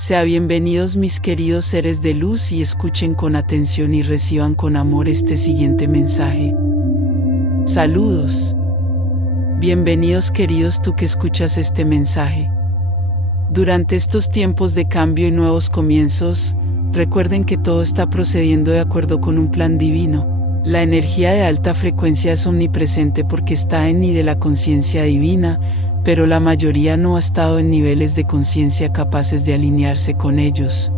Sea bienvenidos mis queridos seres de luz y escuchen con atención y reciban con amor este siguiente mensaje. Saludos. Bienvenidos queridos tú que escuchas este mensaje. Durante estos tiempos de cambio y nuevos comienzos, recuerden que todo está procediendo de acuerdo con un plan divino. La energía de alta frecuencia es omnipresente porque está en y de la conciencia divina, pero la mayoría no ha estado en niveles de conciencia capaces de alinearse con ellos.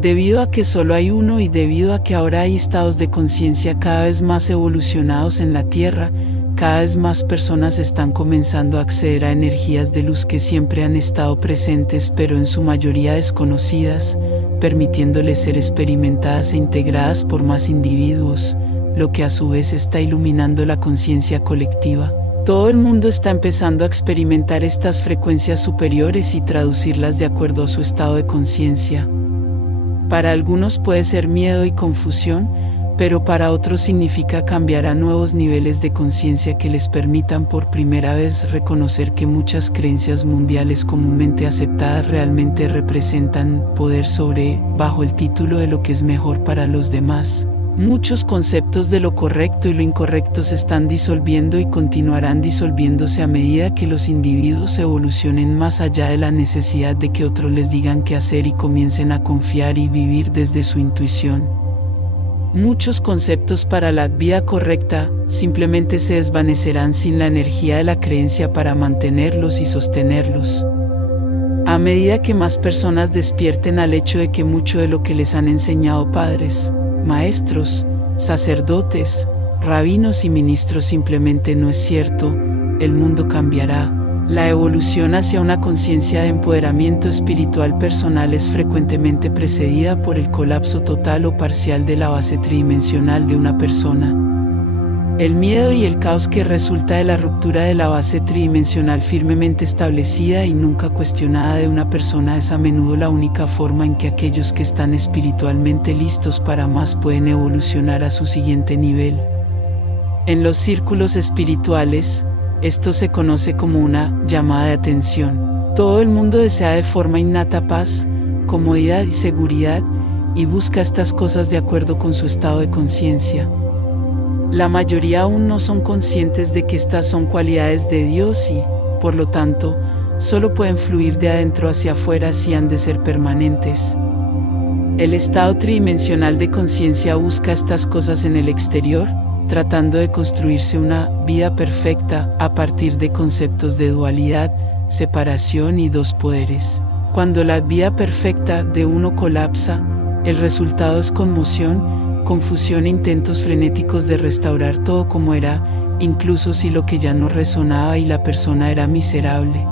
Debido a que solo hay uno y debido a que ahora hay estados de conciencia cada vez más evolucionados en la Tierra, cada vez más personas están comenzando a acceder a energías de luz que siempre han estado presentes pero en su mayoría desconocidas, permitiéndoles ser experimentadas e integradas por más individuos, lo que a su vez está iluminando la conciencia colectiva. Todo el mundo está empezando a experimentar estas frecuencias superiores y traducirlas de acuerdo a su estado de conciencia. Para algunos puede ser miedo y confusión, pero para otros significa cambiar a nuevos niveles de conciencia que les permitan por primera vez reconocer que muchas creencias mundiales comúnmente aceptadas realmente representan poder bajo el título de lo que es mejor para los demás. Muchos conceptos de lo correcto y lo incorrecto se están disolviendo y continuarán disolviéndose a medida que los individuos evolucionen más allá de la necesidad de que otros les digan qué hacer y comiencen a confiar y vivir desde su intuición. Muchos conceptos para la vida correcta simplemente se desvanecerán sin la energía de la creencia para mantenerlos y sostenerlos. A medida que más personas despierten al hecho de que mucho de lo que les han enseñado padres, maestros, sacerdotes, rabinos y ministros simplemente no es cierto, el mundo cambiará. La evolución hacia una conciencia de empoderamiento espiritual personal es frecuentemente precedida por el colapso total o parcial de la base tridimensional de una persona. El miedo y el caos que resulta de la ruptura de la base tridimensional firmemente establecida y nunca cuestionada de una persona es a menudo la única forma en que aquellos que están espiritualmente listos para más pueden evolucionar a su siguiente nivel. En los círculos espirituales, esto se conoce como una llamada de atención. Todo el mundo desea de forma innata paz, comodidad y seguridad, y busca estas cosas de acuerdo con su estado de conciencia. La mayoría aún no son conscientes de que estas son cualidades de Dios y, por lo tanto, solo pueden fluir de adentro hacia afuera si han de ser permanentes. El estado tridimensional de conciencia busca estas cosas en el exterior, tratando de construirse una vida perfecta a partir de conceptos de dualidad, separación y dos poderes. Cuando la vida perfecta de uno colapsa, el resultado es conmoción, confusión e intentos frenéticos de restaurar todo como era, incluso si lo que ya no resonaba y la persona era miserable.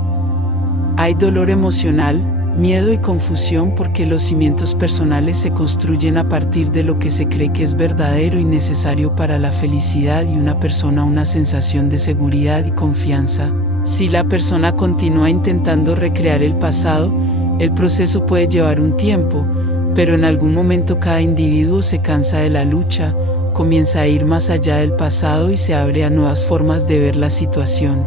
Hay dolor emocional, miedo y confusión porque los cimientos personales se construyen a partir de lo que se cree que es verdadero y necesario para la felicidad y una persona una sensación de seguridad y confianza. Si la persona continúa intentando recrear el pasado, el proceso puede llevar un tiempo, pero en algún momento cada individuo se cansa de la lucha, comienza a ir más allá del pasado y se abre a nuevas formas de ver la situación.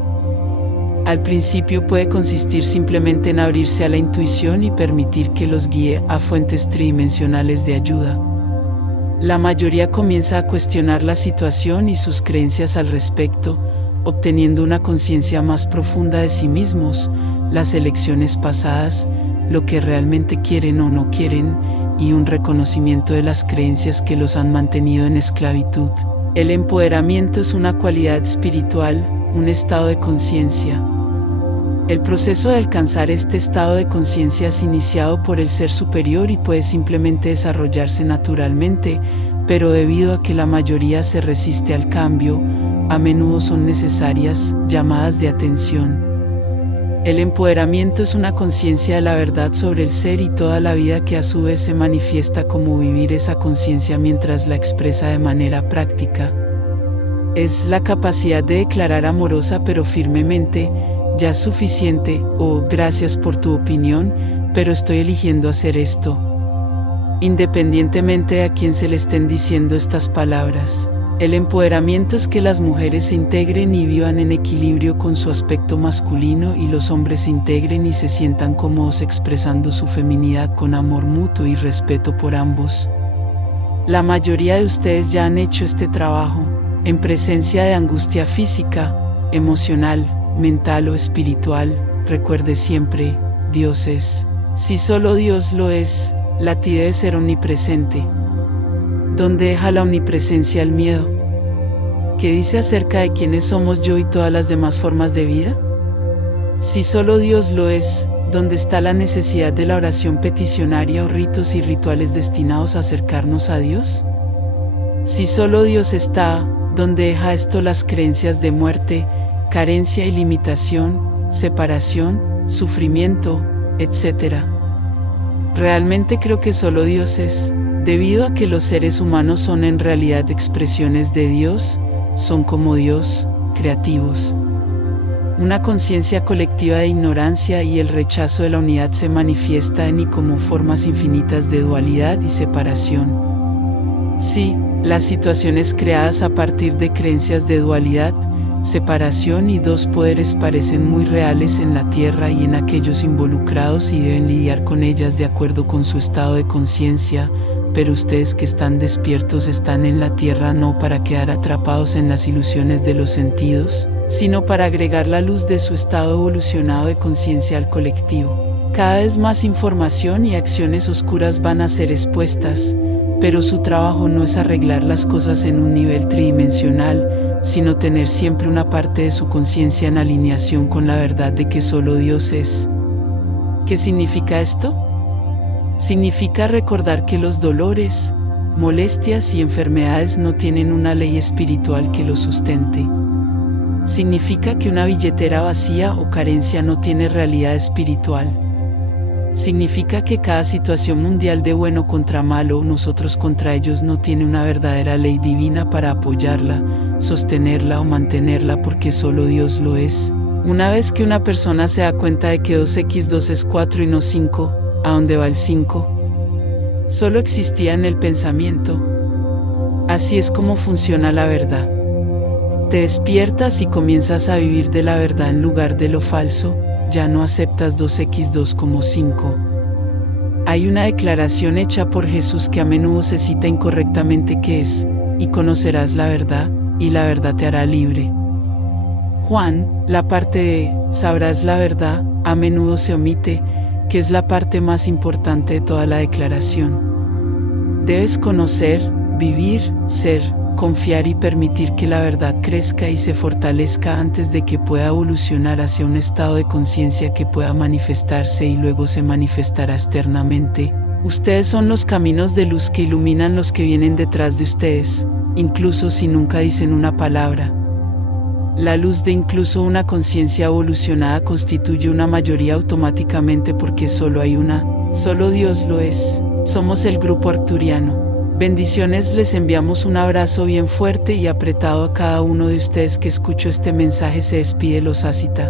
Al principio puede consistir simplemente en abrirse a la intuición y permitir que los guíe a fuentes tridimensionales de ayuda. La mayoría comienza a cuestionar la situación y sus creencias al respecto, obteniendo una conciencia más profunda de sí mismos, las elecciones pasadas, lo que realmente quieren o no quieren, y un reconocimiento de las creencias que los han mantenido en esclavitud. El empoderamiento es una cualidad espiritual, un estado de conciencia. El proceso de alcanzar este estado de conciencia es iniciado por el ser superior y puede simplemente desarrollarse naturalmente, pero debido a que la mayoría se resiste al cambio, a menudo son necesarias llamadas de atención. El empoderamiento es una conciencia de la verdad sobre el ser y toda la vida que a su vez se manifiesta como vivir esa conciencia mientras la expresa de manera práctica. Es la capacidad de declarar amorosa pero firmemente, ya es suficiente, o gracias por tu opinión, pero estoy eligiendo hacer esto. Independientemente de a quién se le estén diciendo estas palabras. El empoderamiento es que las mujeres se integren y vivan en equilibrio con su aspecto masculino y los hombres se integren y se sientan cómodos expresando su feminidad con amor mutuo y respeto por ambos. La mayoría de ustedes ya han hecho este trabajo, en presencia de angustia física, emocional, mental o espiritual. Recuerde siempre, Dios es. Si solo Dios lo es, la ti debe ser omnipresente. ¿Dónde deja la omnipresencia el miedo? ¿Qué dice acerca de quiénes somos yo y todas las demás formas de vida? Si solo Dios lo es, ¿dónde está la necesidad de la oración peticionaria o ritos y rituales destinados a acercarnos a Dios? Si solo Dios está, ¿dónde deja esto las creencias de muerte, carencia y limitación, separación, sufrimiento, etc.? Realmente creo que solo Dios es, debido a que los seres humanos son en realidad expresiones de Dios, son como Dios, creativos. Una conciencia colectiva de ignorancia y el rechazo de la unidad se manifiesta en y como formas infinitas de dualidad y separación. Sí, las situaciones creadas a partir de creencias de dualidad, separación y dos poderes parecen muy reales en la Tierra y en aquellos involucrados y deben lidiar con ellas de acuerdo con su estado de conciencia, pero ustedes que están despiertos están en la Tierra no para quedar atrapados en las ilusiones de los sentidos, sino para agregar la luz de su estado evolucionado de conciencia al colectivo. Cada vez más información y acciones oscuras van a ser expuestas, pero su trabajo no es arreglar las cosas en un nivel tridimensional, sino tener siempre una parte de su conciencia en alineación con la verdad de que solo Dios es. ¿Qué significa esto? Significa recordar que los dolores, molestias y enfermedades no tienen una ley espiritual que los sustente. Significa que una billetera vacía o carencia no tiene realidad espiritual. Significa que cada situación mundial de bueno contra malo o nosotros contra ellos no tiene una verdadera ley divina para apoyarla, sostenerla o mantenerla porque solo Dios lo es. Una vez que una persona se da cuenta de que 2x2 es 4 y no 5, ¿a dónde va el 5? Solo existía en el pensamiento. Así es como funciona la verdad. Te despiertas y comienzas a vivir de la verdad en lugar de lo falso. Ya no aceptas 2x2 como 5. Hay una declaración hecha por Jesús que a menudo se cita incorrectamente que es, y conocerás la verdad, y la verdad te hará libre. Juan, la parte de, sabrás la verdad, a menudo se omite, que es la parte más importante de toda la declaración. Debes conocer, vivir, ser, confiar y permitir que la verdad crezca y se fortalezca antes de que pueda evolucionar hacia un estado de conciencia que pueda manifestarse y luego se manifestará externamente. Ustedes son los caminos de luz que iluminan los que vienen detrás de ustedes, incluso si nunca dicen una palabra. La luz de incluso una conciencia evolucionada constituye una mayoría automáticamente porque solo hay una, solo Dios lo es. Somos el grupo arcturiano. Bendiciones, les enviamos un abrazo bien fuerte y apretado a cada uno de ustedes que escuchó este mensaje. Se despide los Asita.